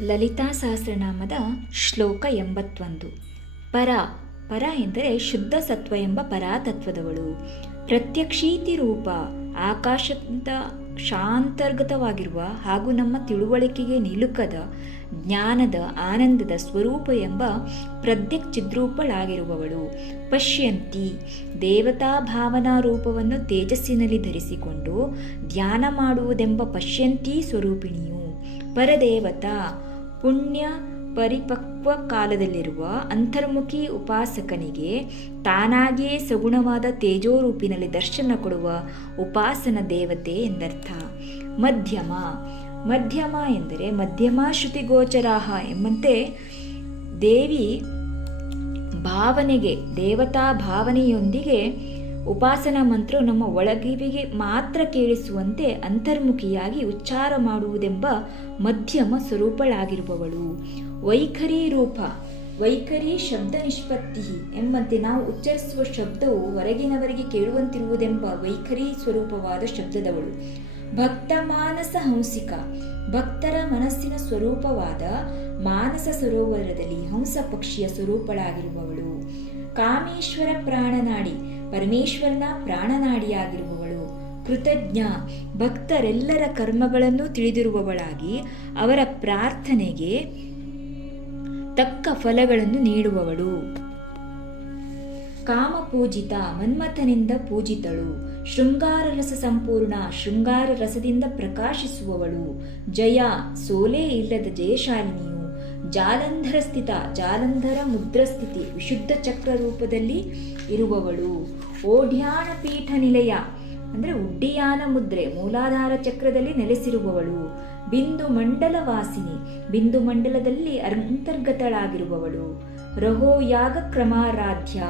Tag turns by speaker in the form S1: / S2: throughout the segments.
S1: ಲಲಿತಾ ಸಹಸ್ರನಾಮದ ಶ್ಲೋಕ ಎಂಬತ್ತೊಂದು. ಪರ ಪರ ಎಂದರೆ ಶುದ್ಧ ಸತ್ವ ಎಂಬ ಪರಾತತ್ವದವಳು. ಪ್ರತ್ಯಕ್ಷೀತಿ ರೂಪ ಆಕಾಶದ ಶಾಂತರ್ಗತವಾಗಿರುವ ಹಾಗೂ ನಮ್ಮ ತಿಳುವಳಿಕೆಗೆ ನಿಲುಕದ, ಜ್ಞಾನದ, ಆನಂದದ ಸ್ವರೂಪ ಎಂಬ ಪ್ರದ್ಯಕ್ ಚಿದ್ರೂಪಳಾಗಿರುವವಳು ಪಶ್ಯಂತಿ, ದೇವತಾ ಭಾವನಾ ರೂಪವನ್ನು ತೇಜಸ್ಸಿನಲ್ಲಿ ಧರಿಸಿಕೊಂಡು ಧ್ಯಾನ ಮಾಡುವುದೆಂಬ ಪಶ್ಯಂತಿ ಸ್ವರೂಪಿಣಿಯು. ಪರದೇವತಾ ಪುಣ್ಯ ಪರಿಪಕ್ವ ಕಾಲದಲ್ಲಿರುವ ಅಂತರ್ಮುಖಿ ಉಪಾಸಕನಿಗೆ ತಾನಾಗಿಯೇ ಸಗುಣವಾದ ತೇಜೋರೂಪಿನಲ್ಲಿ ದರ್ಶನ ಕೊಡುವ ಉಪಾಸನ ದೇವತೆ ಎಂದರ್ಥ. ಮಧ್ಯಮ. ಮಧ್ಯಮ ಎಂದರೆ ಮಧ್ಯಮ ಶ್ರುತಿಗೋಚರಾಹ ಎಂಬಂತೆ ದೇವಿ ಭಾವನೆಗೆ, ದೇವತಾ ಭಾವನೆಯೊಂದಿಗೆ ಉಪಾಸನಾ ಮಂತ್ರವು ನಮ್ಮ ಒಳಗಿವಿಗೆ ಮಾತ್ರ ಕೇಳಿಸುವಂತೆ ಅಂತರ್ಮುಖಿಯಾಗಿ ಉಚ್ಚಾರ ಮಾಡುವುದೆಂಬ ಮಧ್ಯಮ ಸ್ವರೂಪಳಾಗಿರುವವಳು. ವೈಖರಿ ರೂಪ, ವೈಖರಿ ಶಬ್ದ ನಿಷ್ಪತ್ತಿ ಎಂಬಂತೆ ನಾವು ಉಚ್ಚರಿಸುವ ಶಬ್ದವು ಹೊರಗಿನವರಿಗೆ ಕೇಳುವಂತಿರುವುದೆಂಬ ವೈಖರಿ ಸ್ವರೂಪವಾದ ಶಬ್ದದವಳು. ಭಕ್ತ ಮಾನಸ ಹಂಸಿಕ, ಭಕ್ತರ ಮನಸ್ಸಿನ ಸ್ವರೂಪವಾದ ಮಾನಸ ಸರೋವರದಲ್ಲಿ ಹಂಸ ಪಕ್ಷಿಯ ಸ್ವರೂಪಳಾಗಿರುವವಳು. ಕಾಮೇಶ್ವರ ಪ್ರಾಣನಾಡಿ ಪರಮೇಶ್ವರನ ಪ್ರಾಣನಾಡಿಯಾಗಿರುವವಳು. ಕೃತಜ್ಞ. ಭಕ್ತರೆಲ್ಲರ ಕರ್ಮಗಳನ್ನು ತಿಳಿದಿರುವವಳಾಗಿ ಅವರ ಪ್ರಾರ್ಥನೆಗೆ ತಕ್ಕ ಫಲಗಳನ್ನು ನೀಡುವವಳು. ಕಾಮಪೂಜಿತ ಮನ್ಮಥನಿಂದ ಪೂಜಿತಳು. ಶೃಂಗಾರ ರಸ ಸಂಪೂರ್ಣ ಶೃಂಗಾರ ರಸದಿಂದ ಪ್ರಕಾಶಿಸುವವಳು. ಜಯ ಸೋಲೇ ಇಲ್ಲದ ಜಯಶಾಲಿನಿಯು. ಜಾಲಂಧರ ಸ್ಥಿತ ಜಾಲಂಧರ ಮುದ್ರಸ್ಥಿತಿ, ವಿಶುದ್ಧ ಚಕ್ರ ರೂಪದಲ್ಲಿ ಇರುವವಳು. ಓಢ್ಯಾಣ ಪೀಠ ನಿಲಯ, ಅಂದರೆ ಉಡ್ಡಿಯಾನ ಮುದ್ರೆ, ಮೂಲಾಧಾರ ಚಕ್ರದಲ್ಲಿ ನೆಲೆಸಿರುವವಳು. ಬಿಂದು ಮಂಡಲ ವಾಸಿನಿ ಬಿಂದು ಮಂಡಲದಲ್ಲಿ ಅಂತರ್ಗತಳಾಗಿರುವವಳು. ರಹೋ ಯಾಗ ಕ್ರಮಾರಾಧ್ಯ,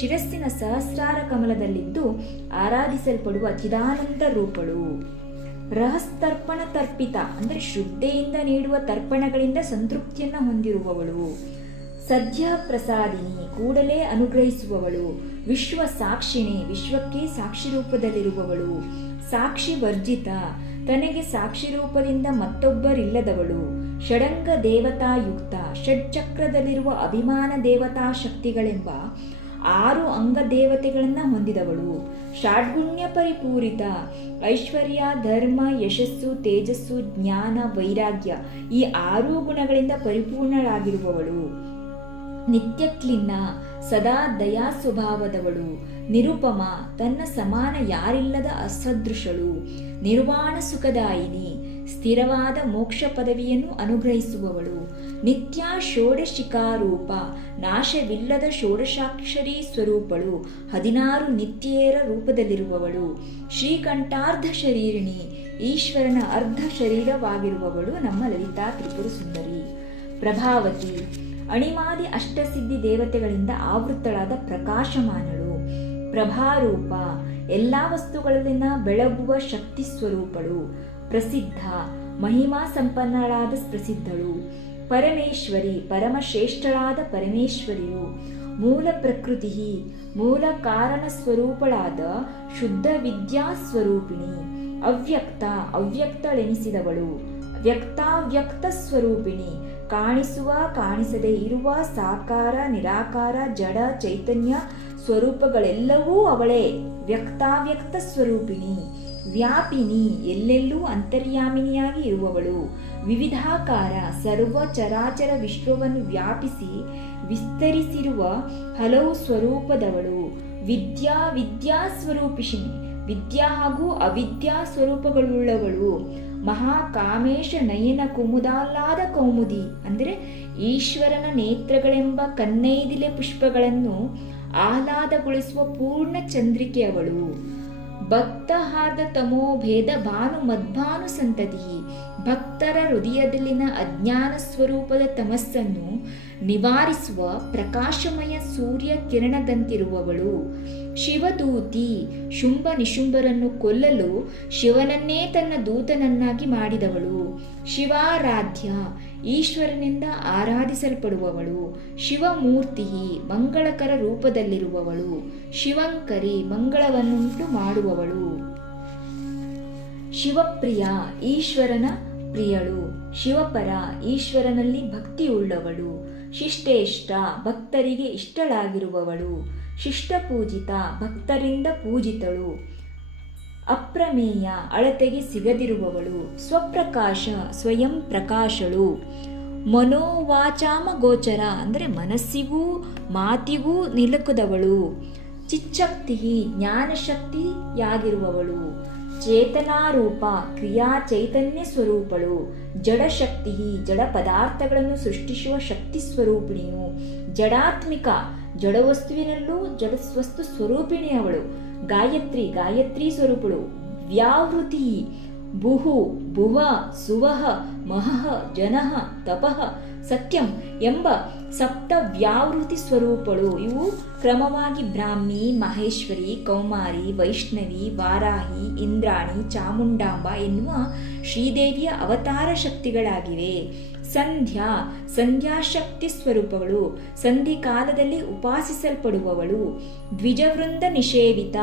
S1: ಶಿರಸ್ಸಿನ ಸಹಸ್ರಾರ ಕಮಲದಲ್ಲಿದ್ದು ಆರಾಧಿಸಲ್ಪಡುವ ಚಿದಾನಂದ ರೂಪಳು. ರಹಸ್ತರ್ಪಣ ತರ್ಪಿತ, ಅಂದರೆ ಶ್ರದ್ಧೆಯಿಂದ ನೀಡುವ ತರ್ಪಣಗಳಿಂದ ಸಂತೃಪ್ತಿಯನ್ನು ಹೊಂದಿರುವವಳು. ಸದ್ಯ ಪ್ರಸಾದಿನಿ ಕೂಡಲೇ ಅನುಗ್ರಹಿಸುವವಳು. ವಿಶ್ವ ಸಾಕ್ಷಿಣಿ, ವಿಶ್ವಕ್ಕೆ ಸಾಕ್ಷಿ ರೂಪದಲ್ಲಿರುವವಳು. ಸಾಕ್ಷಿ ವರ್ಜಿತ, ತನಗೆ ಸಾಕ್ಷಿ ರೂಪದಿಂದ ಮತ್ತೊಬ್ಬರಿಲ್ಲದವಳು. ಷಡಂಗ ದೇವತಾಯುಕ್ತ, ಷಡ್ಚಕ್ರದಲ್ಲಿರುವ ಅಭಿಮಾನ ದೇವತಾ ಶಕ್ತಿಗಳೆಂಬ ಆರು ಅಂಗ ದೇವತೆಗಳನ್ನು ಹೊಂದಿದವಳು. ಷಾಡ್ಗುಣ್ಯ ಪರಿಪೂರಿತ, ಐಶ್ವರ್ಯ, ಧರ್ಮ, ಯಶಸ್ಸು, ತೇಜಸ್ಸು, ಜ್ಞಾನ, ವೈರಾಗ್ಯ ಈ ಆರೂ ಗುಣಗಳಿಂದ ಪರಿಪೂರ್ಣಳಾಗಿರುವವಳು. ನಿತ್ಯಕ್ಲಿನ್ನ ಸದಾ ದಯಾ ಸ್ವಭಾವದವಳು ನಿರುಪಮ, ತನ್ನ ಸಮಾನ ಯಾರಿಲ್ಲದ ಅಸದೃಶಳು. ನಿರ್ವಾಣ ಸುಖದಾಯಿನಿ ಸ್ಥಿರವಾದ ಮೋಕ್ಷ ಪದವಿಯನ್ನು ಅನುಗ್ರಹಿಸುವವಳು. ನಿತ್ಯ ಷೋಡಶಿಕಾರೂಪ, ನಾಶವಿಲ್ಲದ ಷೋಡಶಾಕ್ಷರಿ ಸ್ವರೂಪಳು, ಹದಿನಾರು ನಿತ್ಯೇರ ರೂಪದಲ್ಲಿರುವವಳು. ಶ್ರೀಕಂಠಾರ್ಧ ಶರೀರಿಣಿ, ಈಶ್ವರನ ಅರ್ಧ ಶರೀರವಾಗಿರುವವಳು ನಮ್ಮ ಲಲಿತಾ ತ್ರಿಪುರ ಸುಂದರಿ ಪ್ರಭಾವತಿ, ಅಣಿಮಾದಿ ಅಷ್ಟಸಿದ್ಧಿ ದೇವತೆಗಳಿಂದ ಆವೃತ್ತಳಾದ ಪ್ರಕಾಶಮಾನಳು. ಪ್ರಭಾರೂಪ, ಎಲ್ಲ ವಸ್ತುಗಳಲ್ಲಿನ ಬೆಳಗುವ ಶಕ್ತಿ ಸ್ವರೂಪಳು. ಪ್ರಸಿದ್ಧ, ಮಹಿಮಾ ಸಂಪನ್ನಳಾದ ಪ್ರಸಿದ್ಧಳು. ಪರಮೇಶ್ವರಿ, ಪರಮಶ್ರೇಷ್ಠಳಾದ ಪರಮೇಶ್ವರಿಯು ಮೂಲ ಪ್ರಕೃತಿ ಮೂಲ ಕಾರಣ ಸ್ವರೂಪಳಾದ ಶುದ್ಧ ವಿದ್ಯಾ ಸ್ವರೂಪಿಣಿ. ಅವ್ಯಕ್ತ, ಅವ್ಯಕ್ತಳೆನಿಸಿದವಳು. ವ್ಯಕ್ತಾವ್ಯಕ್ತ ಸ್ವರೂಪಿಣಿ. ಕಾಣಿಸುವ, ಕಾಣಿಸದೆ ಇರುವ ಸಾಕಾರ, ನಿರಾಕಾರ, ಜಡ, ಚೈತನ್ಯ ಸ್ವರೂಪಗಳೆಲ್ಲವೂ ಅವಳೇ. ವ್ಯಕ್ತಾವ್ಯಕ್ತ ಸ್ವರೂಪಿಣಿ. ವ್ಯಾಪಿನಿ ಎಲ್ಲೆಲ್ಲೂ ಅಂತರ್ಯಾಮಿನಿಯಾಗಿ ಇರುವವಳು. ವಿವಿಧಾಕಾರ ಸರ್ವ ಚರಾಚರ ವಿಶ್ವವನ್ನು ವ್ಯಾಪಿಸಿ ವಿಸ್ತರಿಸಿರುವ ಹಲವು ಸ್ವರೂಪದವಳು. ವಿದ್ಯಾ ವಿದ್ಯಾ ಸ್ವರೂಪಿಷಿಣಿ ವಿದ್ಯಾ ಹಾಗೂ ಅವಿದ್ಯಾ ಸ್ವರೂಪಗಳುಳ್ಳವಳು. ಮಹಾಕಾಮೇಶ ನಯನ ಕುಮುದಾಲಾದ ಕೌಮುದಿ ಅಂದರೆ ಈಶ್ವರನ ನೇತ್ರಗಳೆಂಬ ಕನ್ನೈದಿಲೆ ಪುಷ್ಪಗಳನ್ನು ಆಹ್ಲಾದಗೊಳಿಸುವ ಪೂರ್ಣ ಚಂದ್ರಿಕೆ ಅವಳು ತಮೋಭೇದ ತಮೋ ಭೇದ ಭಾನು ಮದ್ಭಾನು ಸಂತತಿ ಭಕ್ತರ ಹೃದಯದಲ್ಲಿನ ಅಜ್ಞಾನ ಸ್ವರೂಪದ ತಮಸ್ಸನ್ನು ನಿವಾರಿಸುವ ಪ್ರಕಾಶಮಯ ಸೂರ್ಯ ಕಿರಣದಂತಿರುವವಳು. ಶಿವದೂತಿ ಶುಂಭ ನಿಶುಂಭರನ್ನು ಕೊಲ್ಲಲು ಶಿವನನ್ನೇ ತನ್ನ ದೂತನನ್ನಾಗಿ ಮಾಡಿದವಳು. ಶಿವಾರಾಧ್ಯ ಈಶ್ವರನಿಂದ ಆರಾಧಿಸಲ್ಪಡುವವಳು. ಶಿವಮೂರ್ತಿ ಮಂಗಳಕರ ರೂಪದಲ್ಲಿರುವವಳು. ಶಿವಂಕರಿ ಮಂಗಳವನ್ನುಂಟು ಮಾಡುವವಳು. ಶಿವಪ್ರಿಯ ಈಶ್ವರನ ಪ್ರಿಯಳು. ಶಿವಪರ ಈಶ್ವರನಲ್ಲಿ ಭಕ್ತಿಯುಳ್ಳವಳು. ಶಿಷ್ಟೇಷ್ಟ ಭಕ್ತರಿಗೆ ಇಷ್ಟಳಾಗಿರುವವಳು. ಶಿಷ್ಟಪೂಜಿತ ಭಕ್ತರಿಂದ ಪೂಜಿತಳು. ಅಪ್ರಮೇಯ ಅಳತೆಗೆ ಸಿಗದಿರುವವಳು, ಸ್ವಪ್ರಕಾಶ ಸ್ವಯಂ ಪ್ರಕಾಶಳು. ಮನೋವಾಚಾಮ ಗೋಚರ ಅಂದರೆ ಮನಸ್ಸಿಗೂ ಮಾತಿಗೂ ನಿಲುಕದವಳು. ಚಿಚ್ಚಕ್ತಿ ಜ್ಞಾನಶಕ್ತಿಯಾಗಿರುವವಳು ಚೇತನಾರೂಪ ಕ್ರಿಯಾ ಚೈತನ್ಯ ಸ್ವರೂಪಳು. ಜಡಶಕ್ತಿ ಜಡ ಪದಾರ್ಥಗಳನ್ನು ಸೃಷ್ಟಿಸುವ ಶಕ್ತಿ ಸ್ವರೂಪಿಣಿಯು. ಜಡಾತ್ಮಿಕ ಜಡವಸ್ತುವಿನಲ್ಲೂ ಸ್ವರೂಪಿಣಿ ಅವಳು. ಗಾಯತ್ರಿ ಗಾಯತ್ರಿ ಸ್ವರೂಪಳು. ವ್ಯಾವೃತಿ ಭುಹು ಭುವ ಸುವಹ ಮಹಃ ಜನಃ ತಪಃ ಸತ್ಯಂ ಎಂಬ ಸಪ್ತ ವ್ಯಾವೃತಿ ಸ್ವರೂಪಗಳು ಇವು ಕ್ರಮವಾಗಿ ಬ್ರಾಹ್ಮಿ, ಮಹೇಶ್ವರಿ, ಕೌಮಾರಿ, ವೈಷ್ಣವಿ, ವಾರಾಹಿ, ಇಂದ್ರಾಣಿ, ಚಾಮುಂಡಾಂಬ ಎನ್ನುವ ಶ್ರೀದೇವಿಯ ಅವತಾರ ಶಕ್ತಿಗಳಾಗಿವೆ. ಸಂಧ್ಯಾ, ಸಂಧ್ಯಾಶಕ್ತಿ ಸ್ವರೂಪಗಳು. ಸಂಧಿ ಕಾಲದಲ್ಲಿ ಉಪಾಸಿಸಲ್ಪಡುವವಳು. ದ್ವಿಜವೃಂದ ನಿಷೇವಿತ.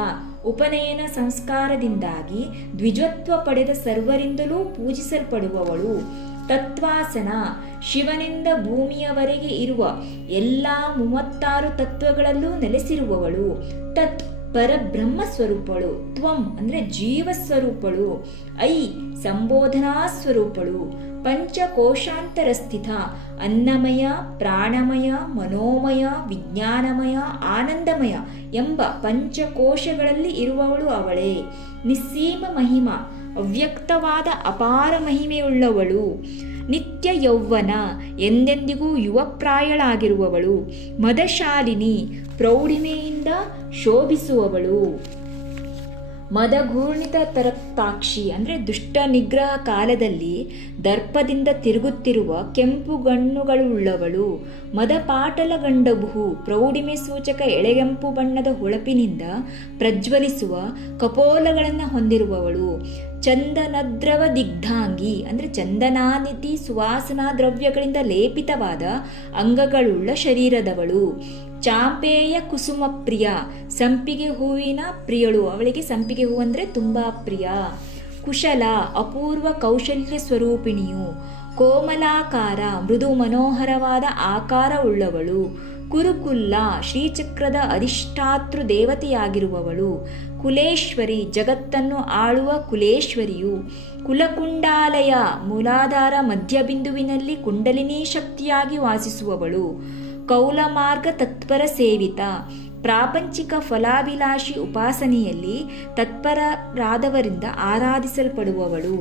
S1: ಉಪನಯನ ಸಂಸ್ಕಾರದಿಂದಾಗಿ ದ್ವಿಜತ್ವ ಪಡೆದ ಸರ್ವರಿಂದಲೂ ಪೂಜಿಸಲ್ಪಡುವವಳು. ತತ್ವಾಸನ ಶಿವನಿಂದ ಭೂಮಿಯವರೆಗೆ ಇರುವ ಎಲ್ಲ ಮೂವತ್ತಾರು ತತ್ವಗಳಲ್ಲೂ ನೆಲೆಸಿರುವವಳು. ತತ್ ಪರಬ್ರಹ್ಮ ಸ್ವರೂಪಳು ತ್ವಂ ಅಂದ್ರೆ ಜೀವ ಸ್ವರೂಪಳು ಐ ಸಂಬೋಧನಾ ಸ್ವರೂಪಳು ಪಂಚಕೋಶಾಂತರ ಸ್ಥಿತ ಅನ್ನಮಯ, ಪ್ರಾಣಮಯ, ಮನೋಮಯ, ವಿಜ್ಞಾನಮಯ, ಆನಂದಮಯ ಎಂಬ ಪಂಚಕೋಶಗಳಲ್ಲಿ ಇರುವವಳು ಅವಳೇ. ನಿಸ್ಸೀಮ ಮಹಿಮ. ಅವ್ಯಕ್ತವಾದ ಅಪಾರ ಮಹಿಮೆಯುಳ್ಳವಳು. ನಿತ್ಯ ಯೌವ್ವನ ಎಂದೆಂದಿಗೂ ಯುವಪ್ರಾಯಳಾಗಿರುವವಳು. ಮದಶಾಲಿನಿ ಪ್ರೌಢಿಮೆಯಿಂದ ಶೋಭಿಸುವವಳು. ಮದಘೂರ್ಣಿತ ತರಕ್ತಾಕ್ಷಿ ಅಂದರೆ ದುಷ್ಟ ನಿಗ್ರಹ ಕಾಲದಲ್ಲಿ ದರ್ಪದಿಂದ ತಿರುಗುತ್ತಿರುವ ಕೆಂಪು ಗಣ್ಣುಗಳುಳ್ಳವಳು. ಮದಪಾಟಲ ಗಂಡಬುಹು ಪ್ರೌಢಿಮೆ ಸೂಚಕ ಎಳೆಗೆಂಪು ಬಣ್ಣದ ಹೊಳಪಿನಿಂದ ಪ್ರಜ್ವಲಿಸುವ ಕಪೋಲಗಳನ್ನು ಹೊಂದಿರುವವಳು. ಚಂದನದ್ರವ ದಿಗ್ಧಾಂಗಿ ಅಂದರೆ ಚಂದನಾನಿತಿ ಸುವಾಸನಾ ದ್ರವ್ಯಗಳಿಂದ ಲೇಪಿತವಾದ ಅಂಗಗಳುಳ್ಳ ಶರೀರದವಳು. ಚಾಂಪೇಯ ಕುಸುಮ ಪ್ರಿಯ, ಸಂಪಿಗೆ ಹೂವಿನ ಪ್ರಿಯಳು. ಅವಳಿಗೆ ಸಂಪಿಗೆ ಹೂವು ಅಂದರೆ ತುಂಬ ಪ್ರಿಯ. ಕುಶಲ, ಅಪೂರ್ವ ಕೌಶಲ್ಯ ಸ್ವರೂಪಿಣಿಯು. ಕೋಮಲಾಕಾರ, ಮೃದು ಮನೋಹರವಾದ ಆಕಾರ ಉಳ್ಳವಳು. ಕುರುಕುಲ್ಲ, ಶ್ರೀಚಕ್ರದ ಅಧಿಷ್ಠಾತೃ ದೇವತೆಯಾಗಿರುವವಳು. ಕುಲೇಶ್ವರಿ, ಜಗತ್ತನ್ನು ಆಳುವ ಕುಲೇಶ್ವರಿಯು. ಕುಲಕುಂಡಾಲಯ, ಮೂಲಾಧಾರ ಮಧ್ಯಬಿಂದುವಿನಲ್ಲಿ ಕುಂಡಲಿನಿ ಶಕ್ತಿಯಾಗಿ ವಾಸಿಸುವವಳು. ಕೌಲಮಾರ್ಗ ತತ್ಪರ ಸೇವಿತ. ಪ್ರಾಪಂಚಿಕ ಫಲಾಭಿಲಾಷಿ ಉಪಾಸನೆಯಲ್ಲಿ ತತ್ಪರರಾದವರಿಂದ ಆರಾಧಿಸಲ್ಪಡುವವಳು.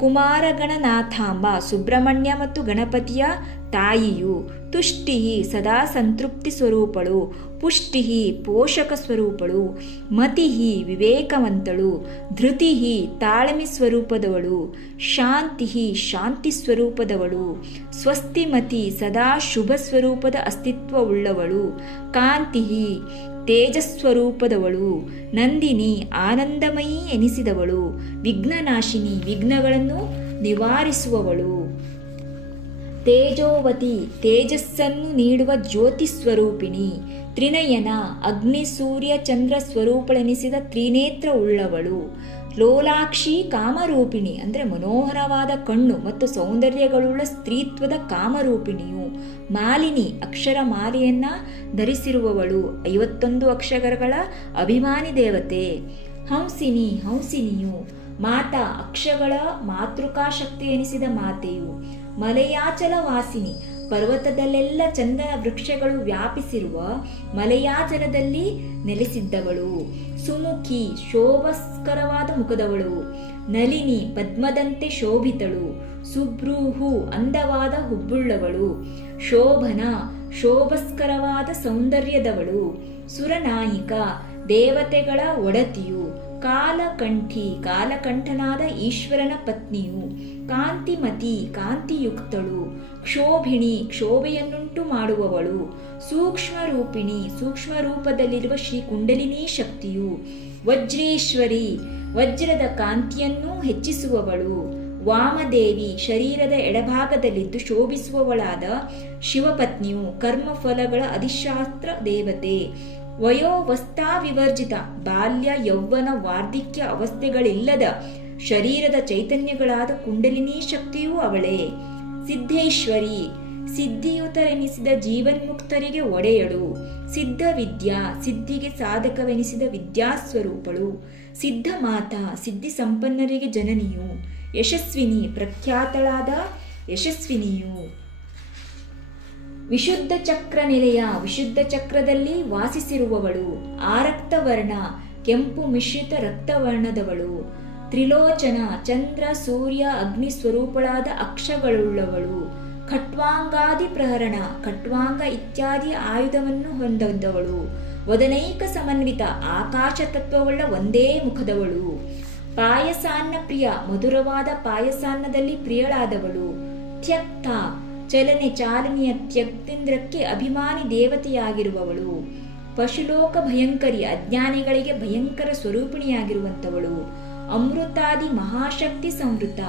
S1: ಕುಮಾರಗಣನಾಥಾಂಬ ಸುಬ್ರಹ್ಮಣ್ಯ ಮತ್ತು ಗಣಪತಿಯ ತಾಯಿಯು. ತುಷ್ಟಿ ಸದಾ ಸಂತೃಪ್ತಿ ಸ್ವರೂಪಳು ಪುಷ್ಟಿ ಪೋಷಕ ಸ್ವರೂಪಳು ಮತಿ ವಿವೇಕವಂತಳು ಧೃತಿ ತಾಳ್ಮೆ ಸ್ವರೂಪದವಳು ಶಾಂತಿ ಶಾಂತಿ ಸ್ವರೂಪದವಳು, ಸ್ವಸ್ತಿಮತಿ ಸದಾ ಶುಭ ಸ್ವರೂಪದ ಅಸ್ತಿತ್ವವುಳ್ಳವಳು ಕಾಂತಿ ತೇಜಸ್ವರೂಪದವಳು, ನಂದಿನಿ ಆನಂದಮಯಿ ಎನಿಸಿದವಳು, ವಿಘ್ನನಾಶಿನಿ ವಿಘ್ನಗಳನ್ನು ನಿವಾರಿಸುವವಳು. ತೇಜೋವತಿ ತೇಜಸ್ಸನ್ನು ನೀಡುವ ಜ್ಯೋತಿ ಸ್ವರೂಪಿಣಿ. ತ್ರಿನಯನ ಅಗ್ನಿ ಸೂರ್ಯ ಚಂದ್ರ ಸ್ವರೂಪಳೆನಿಸಿದ ತ್ರಿನೇತ್ರ ಉಳ್ಳವಳು. ಲೋಲಾಕ್ಷಿ ಕಾಮರೂಪಿಣಿ ಅಂದರೆ ಮನೋಹರವಾದ ಕಣ್ಣು ಮತ್ತು ಸೌಂದರ್ಯಗಳುಳ್ಳ ಸ್ತ್ರೀತ್ವದ ಕಾಮರೂಪಿಣಿಯು. ಮಾಲಿನಿ ಅಕ್ಷರ ಮಾಲೆಯನ್ನ ಧರಿಸಿರುವವಳು. ಐವತ್ತೊಂದು ಅಕ್ಷರಗಳ ಅಭಿಮಾನಿ ದೇವತೆ. ಹಂಸಿನಿ ಹಂಸಿನಿಯು. ಮಾತಾ ಅಕ್ಷಗಳ ಮಾತೃಕಾ ಶಕ್ತಿ ಎನಿಸಿದ ಮಾತೆಯು. ಮಲಯಾಚಲ ವಾಸಿನಿ ಪರ್ವತದಲ್ಲೆಲ್ಲ ಚಂದನ ವೃಕ್ಷಗಳು ವ್ಯಾಪಿಸಿರುವ ಮಲಯಾಚಲದಲ್ಲಿ ನೆಲೆಸಿದ್ದವಳು. ಸುಮುಖಿ ಶೋಭಸ್ಕರವಾದ ಮುಖದವಳು. ನಲಿನಿ ಪದ್ಮದಂತೆ ಶೋಭಿತಳು. ಸುಬ್ರೂಹು ಅಂದವಾದ ಹುಬ್ಬುಳ್ಳವಳು. ಶೋಭನ ಶೋಭಸ್ಕರವಾದ ಸೌಂದರ್ಯದವಳು. ಸುರನಾಯಿಕ ದೇವತೆಗಳ ಒಡತಿಯು. ಕಾಲಕಂಠಿ ಕಾಲಕಂಠನಾದ ಈಶ್ವರನ ಪತ್ನಿಯು. ಕಾಂತಿಮತಿ ಕಾಂತಿಯುಕ್ತಳು, ಕ್ಷೋಭಿಣಿ ಕ್ಷೋಭೆಯನ್ನುಂಟು ಮಾಡುವವಳು, ಸೂಕ್ಷ್ಮರೂಪಿಣಿ ಸೂಕ್ಷ್ಮ ರೂಪದಲ್ಲಿರುವ ಶ್ರೀ ಕುಂಡಲಿನಿ ಶಕ್ತಿಯು, ವಜ್ರೇಶ್ವರಿ ವಜ್ರದ ಕಾಂತಿಯನ್ನೂ ಹೆಚ್ಚಿಸುವವಳು, ವಾಮದೇವಿ ಶರೀರದ ಎಡಭಾಗದಲ್ಲಿದ್ದು ಶೋಭಿಸುವವಳಾದ ಶಿವಪತ್ನಿಯು ಕರ್ಮಫಲಗಳ ಅಧಿಶಾಸ್ತ್ರ ದೇವತೆ ವಯೋವಸ್ಥಾ ವಿವರ್ಜಿತ ಬಾಲ್ಯ ಯೌವನ ವಾರ್ಧಿಕ್ಯ ಅವಸ್ಥೆಗಳಿಲ್ಲದ ಶರೀರದ ಚೈತನ್ಯಗಳಾದ ಕುಂಡಲಿನಿ ಶಕ್ತಿಯೂ ಅವಳೇ. ಸಿದ್ಧೇಶ್ವರಿ, ಸಿದ್ಧಿಯುತರೆನಿಸಿದ ಜೀವನ್ಮುಕ್ತರಿಗೆ ಒಡೆಯಳು. ಸಿದ್ಧ ವಿದ್ಯಾ ಸಿದ್ಧಿಗೆ ಸಾಧಕವೆನಿಸಿದ ವಿದ್ಯಾಸ್ವರೂಪಳು. ಸಿದ್ಧ ಮಾತಾ ಸಿದ್ಧಿ ಸಂಪನ್ನರಿಗೆ ಜನನಿಯು. ಯಶಸ್ವಿನಿ, ಪ್ರಖ್ಯಾತಳಾದ ಯಶಸ್ವಿನಿಯು. ವಿಶುದ್ಧ ಚಕ್ರ ನೆಲೆಯ ವಿಶುದ್ಧ ಚಕ್ರದಲ್ಲಿ ವಾಸಿಸಿರುವವಳು. ಆರಕ್ತವರ್ಣ, ಕೆಂಪು ಮಿಶ್ರಿತ ರಕ್ತವರ್ಣದವಳು. ತ್ರಿಲೋಚನ ಚಂದ್ರ ಸೂರ್ಯ ಅಗ್ನಿ ಸ್ವರೂಪಳಾದ ಅಕ್ಷಗಳುಳ್ಳವಳು. ಖಟ್ವಾಂಗಾದಿ ಪ್ರಹರಣ, ಖಟ್ವಾಂಗ ಇತ್ಯಾದಿ ಆಯುಧವನ್ನು ಹೊಂದಿದ್ದವಳು ವದನೈಕ ಸಮನ್ವಿತ ಆಕಾಶ ತತ್ವವುಳ್ಳ ಒಂದೇ ಮುಖದವಳು. ಪಾಯಸಾನ್ನ ಪ್ರಿಯ, ಮಧುರವಾದ ಪಾಯಸಾನ್ನದಲ್ಲಿ ಪ್ರಿಯಳಾದವಳು. ತ್ಯಕ್ತ, ಚಲನೆ ಚಾಲನೆಯ ತ್ಯಕ್ತೇಂದ್ರಕ್ಕೆ ಅಭಿಮಾನಿ ದೇವತೆಯಾಗಿರುವವಳು. ಪಶುಲೋಕ ಭಯಂಕರಿ ಅಜ್ಞಾನಿಗಳಿಗೆ ಭಯಂಕರ ಸ್ವರೂಪಿಣಿಯಾಗಿರುವಂಥವಳು ಅಮೃತಾದಿ ಮಹಾಶಕ್ತಿ ಸಂವೃತ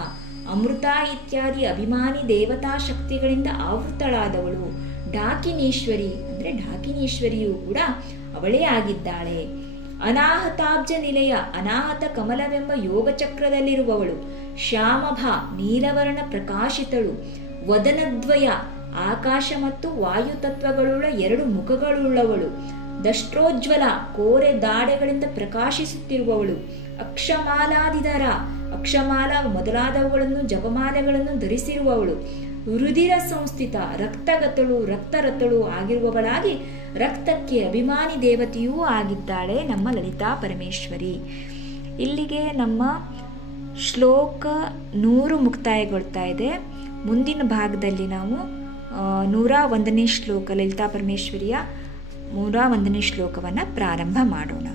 S1: ಅಮೃತ ಇತ್ಯಾದಿ ಅಭಿಮಾನಿ ದೇವತಾ ಶಕ್ತಿಗಳಿಂದ ಆವೃತಳಾದವಳು ಢಾಕಿನೀಶ್ವರಿ ಅಂದರೆ ಢಾಕಿನೀಶ್ವರಿಯೂ ಕೂಡ ಅವಳೇ ಆಗಿದ್ದಾಳೆ. ಅನಾಹತಾಬ್ಜ ನಿಲಯ, ಅನಾಹತ ಕಮಲವೆಂಬ ಯೋಗಚಕ್ರದಲ್ಲಿರುವವಳು. ಶ್ಯಾಮಭ, ನೀಲವರ್ಣ ಪ್ರಕಾಶಿತಳು. ವದನದ್ವಯ, ಆಕಾಶ ಮತ್ತು ವಾಯು ತತ್ವಗಳುಳ್ಳ ಎರಡು ಮುಖಗಳುಳ್ಳವಳು. ದಷ್ಟ್ರೋಜ್ವಲ, ಕೋರೆ ದಾಡೆಗಳಿಂದ ಪ್ರಕಾಶಿಸುತ್ತಿರುವವಳು. ಅಕ್ಷಮಾಲಾದಿದರ, ಅಕ್ಷಮಾಲ ಮೊದಲಾದವುಗಳನ್ನು, ಜಪಮಾಲೆಗಳನ್ನು ಧರಿಸಿರುವವಳು. ರುಧಿರ ಸಂಸ್ಥಿತ, ರಕ್ತಗತಳು, ರಕ್ತರತಳು ಆಗಿರುವವಳಾಗಿ ರಕ್ತಕ್ಕೆ ಅಭಿಮಾನಿ ದೇವತೆಯೂ ಆಗಿದ್ದಾಳೆ ನಮ್ಮ ಲಲಿತಾ ಪರಮೇಶ್ವರಿ. ಇಲ್ಲಿಗೆ ನಮ್ಮ ಶ್ಲೋಕ ನೂರು ಮುಕ್ತಾಯಗೊಳ್ತಾ ಇದೆ. ಮುಂದಿನ ಭಾಗದಲ್ಲಿ ನಾವು ನೂರ ಒಂದನೇ ಶ್ಲೋಕ ಲಲಿತಾ ಪರಮೇಶ್ವರಿಯ ನೂರ ಒಂದನೇ ಶ್ಲೋಕವನ್ನು ಪ್ರಾರಂಭ ಮಾಡೋಣ.